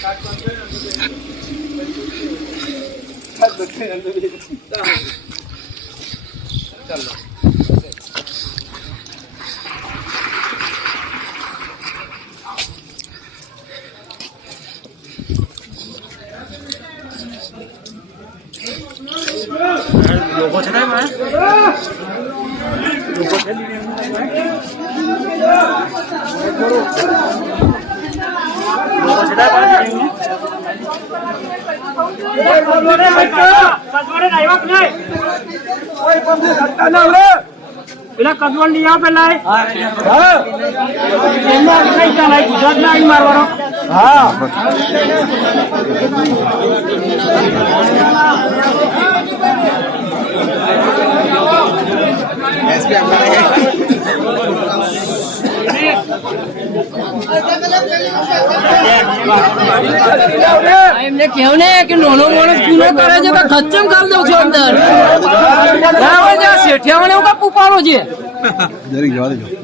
લોકો છે ને લોકો છે પેલા કસવલ ની આ પેલા ગુજરાત ના આવી મારવાનો એમને કેવું ને કે નાનો માણસ ગુનો કરે છે તો ખચ્ચમ કામ દઉં છું અંદર શેઠિયાઓને એવું કાપ ઉપાડો છે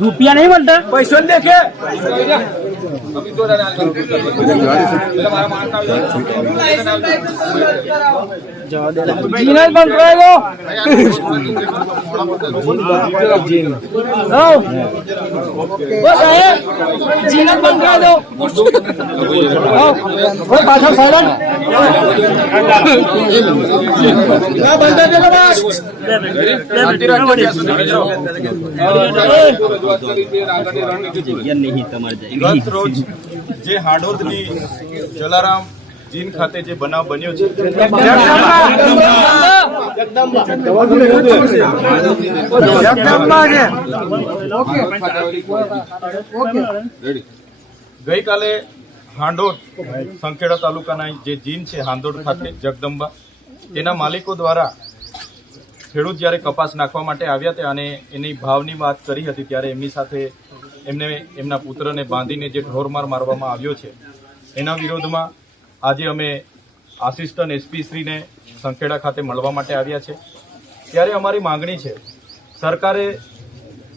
રૂપિયા નહીં મળતા પૈસો દેખે જીનલ બંધ કરાવ્યો જીનલ બંધ કરાવી દો પાછળ સાયલન્ટ ગત રોજ જે હાડોદની જલારામ જીન ખાતે જે બનાવ બન્યો છે ગઈકાલે હાંડોદ સંખેડા તાલુકાના જે જીન છે હાંડોદ ખાતે જગદંબા તેના માલિકો દ્વારા ખેડૂત જ્યારે કપાસ નાખવા માટે આવ્યા હતા અને એની ભાવની વાત કરી હતી ત્યારે એમની સાથે એમને એમના પુત્રને બાંધીને જે ઢોરમાર મારવામાં આવ્યો છે એના વિરોધમાં આજે અમે આસિસ્ટન્ટ એસપી શ્રીને સંખેડા ખાતે મળવા માટે આવ્યા છે ત્યારે અમારી માંગણી છે સરકારે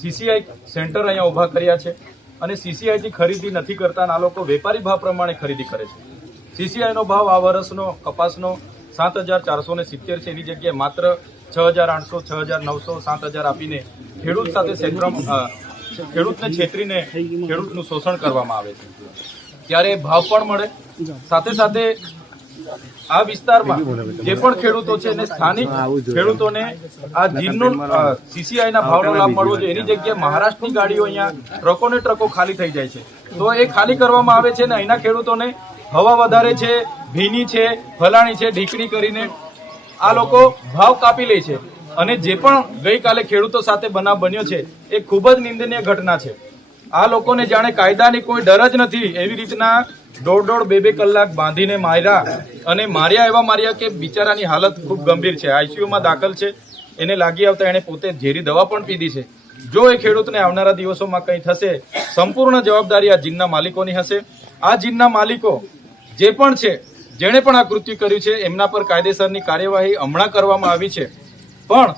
સીસીઆઈ સેન્ટર અહીંયા ઊભા કર્યા છે અને સીસીઆઈથી ખરીદી નથી કરતા અને આ લોકો વેપારી ભાવ પ્રમાણે ખરીદી કરે છે સીસીઆઈનો ભાવ આ વર્ષનો કપાસનો 7,470 છે એની જગ્યાએ માત્ર 6,800 6,900 7,000 આપીને ખેડૂત સાથે ખેડૂતને છેતરીને ખેડૂતનું શોષણ કરવામાં આવે છે ત્યારે ભાવ પણ મળે સાથે સાથે આ વિસ્તારમાં જે પણ ખેડૂતો છે એને સ્થાનિક ખેડૂતોને આ જીનનો સીસીઆઈના ભાવનો લાભ મળવો જોઈએ એની જગ્યાએ મહારાષ્ટ્રની ગાડીઓ અહીંયા ટ્રકોને ટ્રકો ખાલી થઈ જાય છે તો એ ખાલી કરવામાં આવે છે ને અહીંના ખેડૂતોને હવા વધારે છે ભીની છે ફલાણી છે ઢીકણી કરીને આ લોકો ભાવ કાપી લે છે અને જે પણ ગઈકાલે ખેડૂતો સાથે બનાવ બન્યો છે એ ખૂબ જ નિંદનીય ઘટના છે આ લોકોને જાણે કાયદાની કોઈ ડર જ નથી એવી રીતના 1.5-2 કલાક બાંધીને માર્યા અને માર્યા એવા માર્યા કે બિચારાની હાલત ખૂબ ગંભીર છે આઈસીયુમાં દાખલ છે એને લાગી આવતા એને પોતે ઝેરી દવા પણ પીધી છે જો એ ખેડૂતને આવનારા દિવસોમાં કંઈ થશે સંપૂર્ણ જવાબદારી આ જીનના માલિકોની હશે આ જીનના માલિકો જે પણ છે જેણે પણ આ કૃત્ય કર્યું છે એમના પર કાયદેસરની કાર્યવાહી હમણાં કરવામાં આવી છે પણ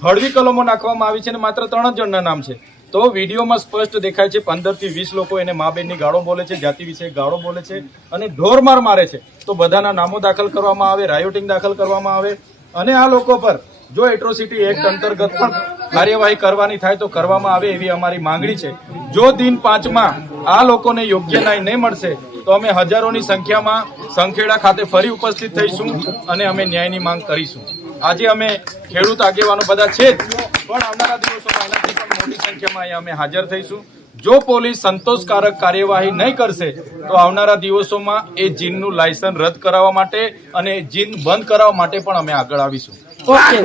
હળવી કલમો નાખવામાં આવી છે અને માત્ર 3 જણના નામ છે તો વિડીયોમાં સ્પષ્ટ દેખાય છે 15 થી 20 લોકો એને મા બેનની ગાળો બોલે છે જાતિ વિશે ગાળો બોલે છે અને ઢોરમાર મારે છે તો બધાના નામો દાખલ કરવામાં આવે રાયોટિંગ દાખલ કરવામાં આવે અને આ લોકો પર જો એટ્રોસિટી એક્ટ અંતર્ગત પણ કાર્યવાહી કરવાની થાય તો કરવામાં આવે એવી અમારી માંગણી છે જો દિન 5માં આ લોકોને યોગ્ય ન્યાય નહીં મળશે તો અમે હજારોની સંખ્યામાં સંખેડા ખાતે ફરી ઉપસ્થિત થઈશું અને અમે ન્યાયની માંગ કરીશું આજે અમે ખેડૂત આગેવાનો બધા છે જ પણ આવનારા દિવસોમાં એનાથી પણ મોટી સંખ્યામાં અહીંયા અમે હાજર થઈશું જો પોલીસ સંતોષકારક કાર્યવાહી નહીં કરશે તો આવનારા દિવસોમાં એ જીનનું લાયસન્સ રદ કરાવવા માટે અને જીન બંધ કરાવવા માટે પણ અમે આગળ આવીશું ઓકે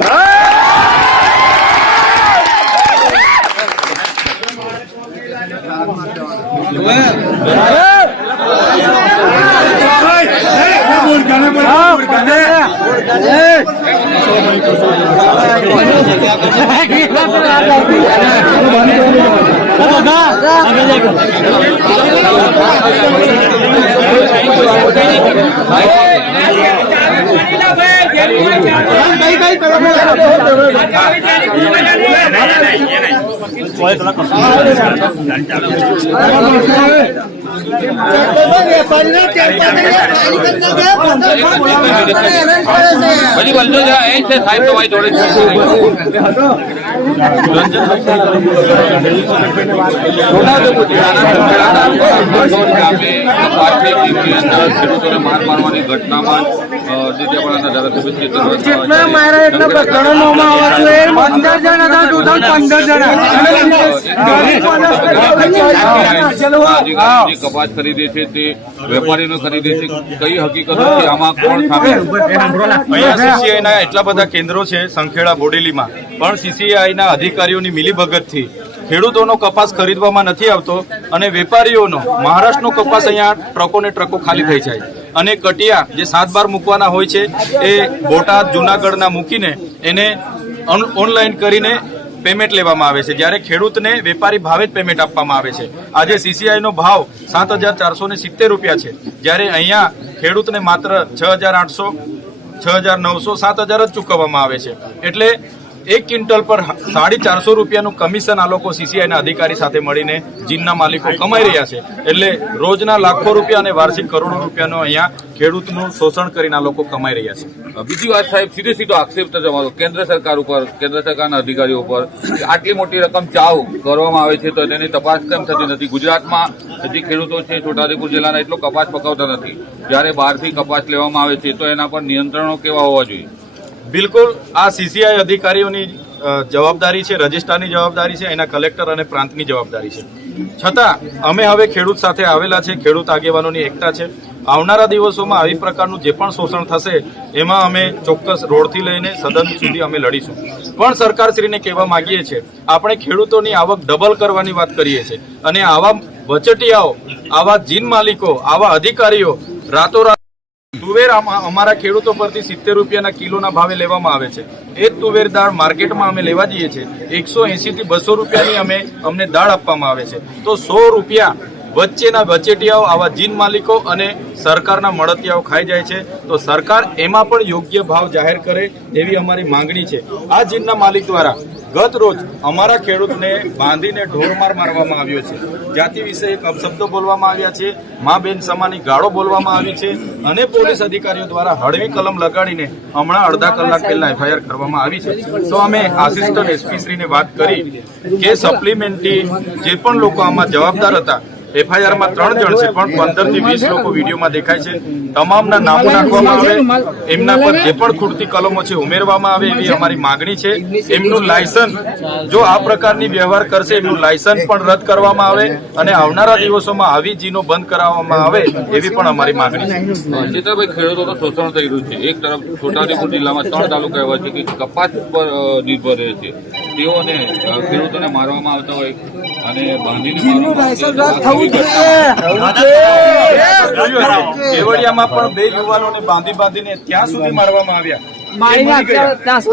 બધી બંધો છે અહીં છે સાહેબ તમારી જોડે છે ખેડૂતોને માર મારવાની ઘટનામાં ડેડિયાપાડાના ધારાસભ્ય જે કપાસ ખરીદે છે તે વેપારીનો ખરીદે છે, કઈ હકીકત છે આમાં કોણ સામે? અહીંયા સીસીઆઈના એટલા બધા કેન્દ્રો છે સંખેડા બોડેલીમાં, પણ સીસીઆઈના અધિકારીઓની મિલીભગતથી ખેડૂતોનો કપાસ ખરીદવામાં નથી આવતો અને વેપારીઓનો મહારાષ્ટ્રનો કપાસ અહીંયા ટ્રકો ને ટ્રકો ખાલી થઈ જાય અને કટિયા જે 7-12 મૂકવાના હોય છે એ બોટાદ જુનાગઢના મૂકીને એને ઓનલાઈન કરીને પેમેન્ટ લેવામાં આવે છે, જ્યારે ખેડૂતને વેપારી ભાવે જ પેમેન્ટ આપવામાં આવે છે. આજે સીસીઆઈનો ભાવ 7,470 રૂપિયા છે, જ્યારે અહીંયા ખેડૂતને માત્ર 6,800, 6,900, 7,000 જ ચૂકવવામાં આવે છે. એટલે 1 ક્વિન્ટલ પર 450 રૂપિયાનું કમિશન આ લોકો સીસીઆઈના અધિકારી સાથે મળીને જીનના માલિકો કમાઈ રહ્યા છે. એટલે રોજના લાખો રૂપિયા અને વાર્ષિક કરોડો રૂપિયાનો અહીંયા ખેડૂતનું શોષણ કરીને આ લોકો કમાઈ રહ્યા છે. બીજી વાત સાહેબ, સીધો આક્ષેપ તો તમારો કેન્દ્ર સરકાર ઉપર, કેન્દ્ર સરકારના અધિકારીઓ ઉપર, આટલી મોટી રકમ ચાવ કરવામાં આવે છે તો તેની તપાસ કેમ થતી નથી? ગુજરાતમાં જે ખેડૂતો છે છોટાઉદેપુર જિલ્લાના એટલો કપાસ પકવતા નથી, જ્યારે બહારથી કપાસ લેવામાં આવે છે તો એના પર નિયંત્રણો કેવા હોવા જોઈએ? બિલકુલ આ સીસીઆઈ અધિકારીઓની જવાબદારી છે, રજિસ્ટ્રારની જવાબદારી છે, એના કલેક્ટર અને પ્રાંતની જવાબદારી છે. છતાં અમે હવે ખેડૂત સાથે આવેલા છે, ખેડૂત આગેવાનોની એકતા છે. આવનારા દિવસોમાં આવી પ્રકારનું જે પણ શોષણ થશે એમાં અમે ચોક્કસ રોડથી લઈને સદન સુધી અમે લડીશું. પણ સરકારશ્રીને કહેવા માંગીએ છીએ, આપણે ખેડૂતોની આવક ડબલ કરવાની વાત કરીએ છીએ અને આવા વચટિયાઓ, આવા જીન માલિકો, આવા અધિકારીઓ રાતોરાત તુવેર અમારા ખેડૂતો પરથી 70 રૂપિયાના કિલોના ભાવે લેવામાં આવે છે. એ જ તુવેર દાળ માર્કેટમાં અમે લેવા જઈએ છીએ 180 થી 200 રૂપિયાની અમને દાળ આપવામાં આવે છે. તો 100 રૂપિયા વચ્ચેના વચેટિયાઓ, આવા જીન માલિકો અને સરકારના મળતિયાઓ ખાઈ જાય છે. તો સરકાર એમાં પણ યોગ્ય ભાવ જાહેર કરે એવી અમારી માંગણી છે. આ જીનના માલિક દ્વારા ગત રોજ અમારા ખેડૂતને બાંધીને ઢોરમાર મારવામાં આવ્યો છે, જાતિ વિશે એક અપશબ્દો બોલવામાં આવ્યા છે, મા બેન સમાની ગાળો બોલવામાં આવી છે અને પોલીસ અધિકારીઓ દ્વારા હળવી કલમ લગાડીને હમણાં અડધા કલાક પહેલા એફઆઈઆર કરવામાં આવી છે. તો અમે આસિસ્ટન્ટ એસપી શ્રીને વાત કરી કે સપ્લિમેન્ટરી જે પણ લોકો આમાં જવાબદાર હતા, એફઆઈઆરમાં 3 જણ છે પણ 15 થી 20 લોકો વિડીયોમાં દેખાય છે, તમામના નામો નાખવામાં આવે, એમના પર જે પણ ખૂટતી કલમો છે ઉમેરવામાં આવે એવી અમારી માંગણી છે. એમનું લાયસન્સ જો આ પ્રકારની વ્યવહાર કરશે એમનું લાયસન્સ પણ રદ કરવામાં આવે અને આવનારા દિવસોમાં આવી જીનો બંધ કરાવવામાં આવે એવી પણ અમારી માંગણી છે. ચિત્રભાઈ, ખેડૂતોનું શોષણ થઈ રહ્યું છે. એક તરફ છોટાઉદેપુર જિલ્લામાં 3 તાલુકા એવા છે કે કપાસ પર નિર્ભર રહે છે, તેઓને ખેડૂતોને મારવામાં આવતા હોય અને બાંધીને કેવડિયામાં પણ 2 યુવાનોને બાંધીને ત્યાં સુધી મારવામાં આવ્યા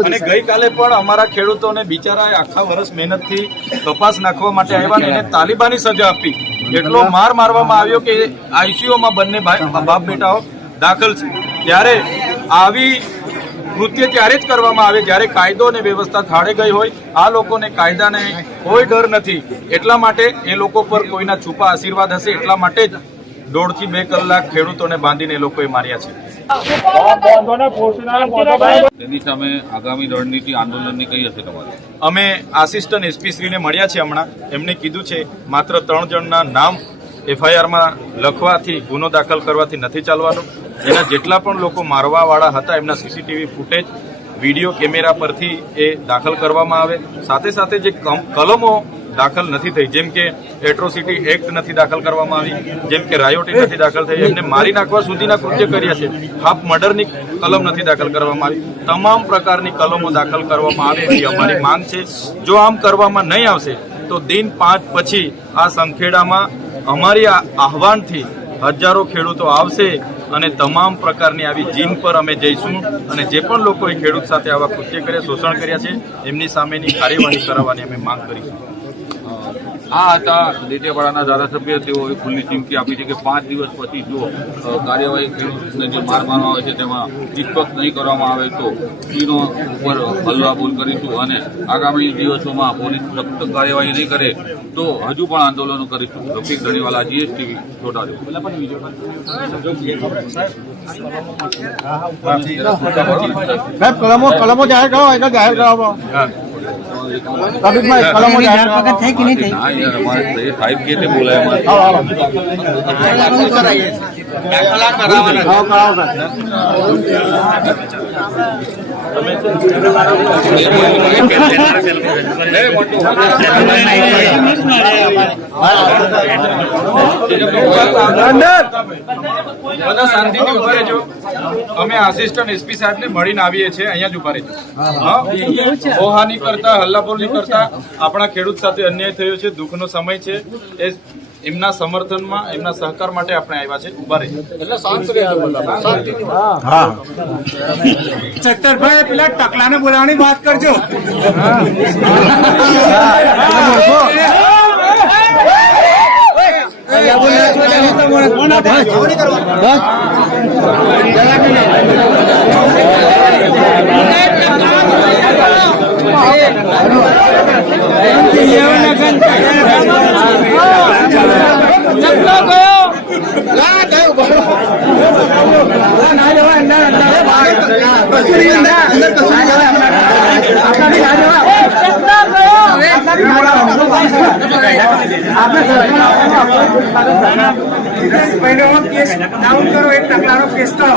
અને ગઈકાલે પણ અમારા ખેડૂતોને બિચારા આખા વર્ષ મહેનતથી કપાસ નાખવા માટે આવ્યા ને એને તાલિબાની સજા આપી. એટલો માર મારવામાં આવ્યો કે આઈસીયુમાં બંને બાપ બેટાઓ દાખલ છે. ત્યારે આવી કૃત્ય ત્યારે જ કરવામાં આવે જ્યારે કાયદો અને વ્યવસ્થા થાળે ગઈ હોય. આ લોકોને કાયદાને કોઈ ડર નથી, એટલા માટે એ લોકો પર કોઈના છુપા આશીર્વાદ હશે, એટલા માટે જ 1.5 થી 2 કલાક ખેડૂતોને બાંધીને એ લોકોએ માર્યા છે. તેની સામે આગામી રણનીતિ આંદોલનની કઈ હશે તમારી? અમે આસિસ્ટન્ટ એસપી શ્રીને મળ્યા છે હમણાં, એમને કીધું છે માત્ર 3 જણના નામ એફઆઈઆરમાં લખવાથી, ગુનો દાખલ કરવાથી નથી ચાલવાનું. એના જેટલા પણ લોકો મારવાવાળા હતા એમના સીસીટીવી ફૂટેજ, વિડીયો કેમેરા પરથી એ દાખલ કરવામાં આવે. સાથે સાથે જે કલમો દાખલ નથી થઈ, જેમ કે એટ્રોસિટી એક્ટ નથી દાખલ કરવામાં આવી, જેમ કે રાયોટી નથી દાખલ થઈ, એમને મારી નાખવા સુધીના કૃત્ય કર્યા છે, હાફ મર્ડરની કલમ નથી દાખલ કરવામાં આવી. તમામ પ્રકારની કલમો દાખલ કરવામાં આવે એવી અમારી માંગ છે. જો આમ કરવામાં નહીં આવશે તો દિન 5 પછી આ સંખેડામાં અમારી આહવાનથી હજારો ખેડૂતો આવશે અને તમામ પ્રકારની આવી જીન પર અમે જઈશું અને જે પણ લોકોએ ખેડૂત સાથે આવા કૃત્ય કર્યા, શોષણ કર્યા છે એમની સામેની કાર્યવાહી કરાવવાની અમે માંગ કરીશું. આ હતા દેડિયાપાડાના ધારાસભ્ય. તેઓએ ખુલ્લી ચીમકી આપી છે કે 5 દિવસ પછી જો કાર્યવાહી ખેડૂતને જે માર મારવામાં આવે છે તેમાં નિષ્પક્ષ નહીં કરવામાં આવે તો સિંહનો ઉપર હલ્લાબોલ કરીશું અને આગામી દિવસોમાં પોલીસ સખ્ત કાર્યવાહી નહીં કરે તો હજુ પણ આંદોલનો કરીશું. રફીક ધણીવાલા, જીએસટીવી, છોટાઉદેપુર. સાહેબ કલમો જાહેર કરો, જાહેર કરો. ટ્રાફિકમાં કલમો જાહેર કરો. હા યાર, અમારે સાહેબ કે તે બોલાય અમારે. બધા શાંતિથી ઉભા રહેજો. અમે આસિસ્ટન્ટ એસપી સાહેબને મળીને આવીએ છીએ. અહીંયા જ ઉભા રહેજો. ઓહા નહીં કરતા, હલ્લાબોલ નહીં કરતા. આપણા ખેડૂત સાથે અન્યાય થયો છે, દુઃખનો સમય છે. એ એમના સમર્થનમાં, એમના સહકાર માટે આપણે આવ્યા છે. ઉભા રહેજો. એટલે શાંત ચક્કરભાઈ પેલા ટકલાને બોલાવવાની વાત કરજો. પહેલો કેસ ડાઉન કરો, એક ટકલાનો કેસ કરો.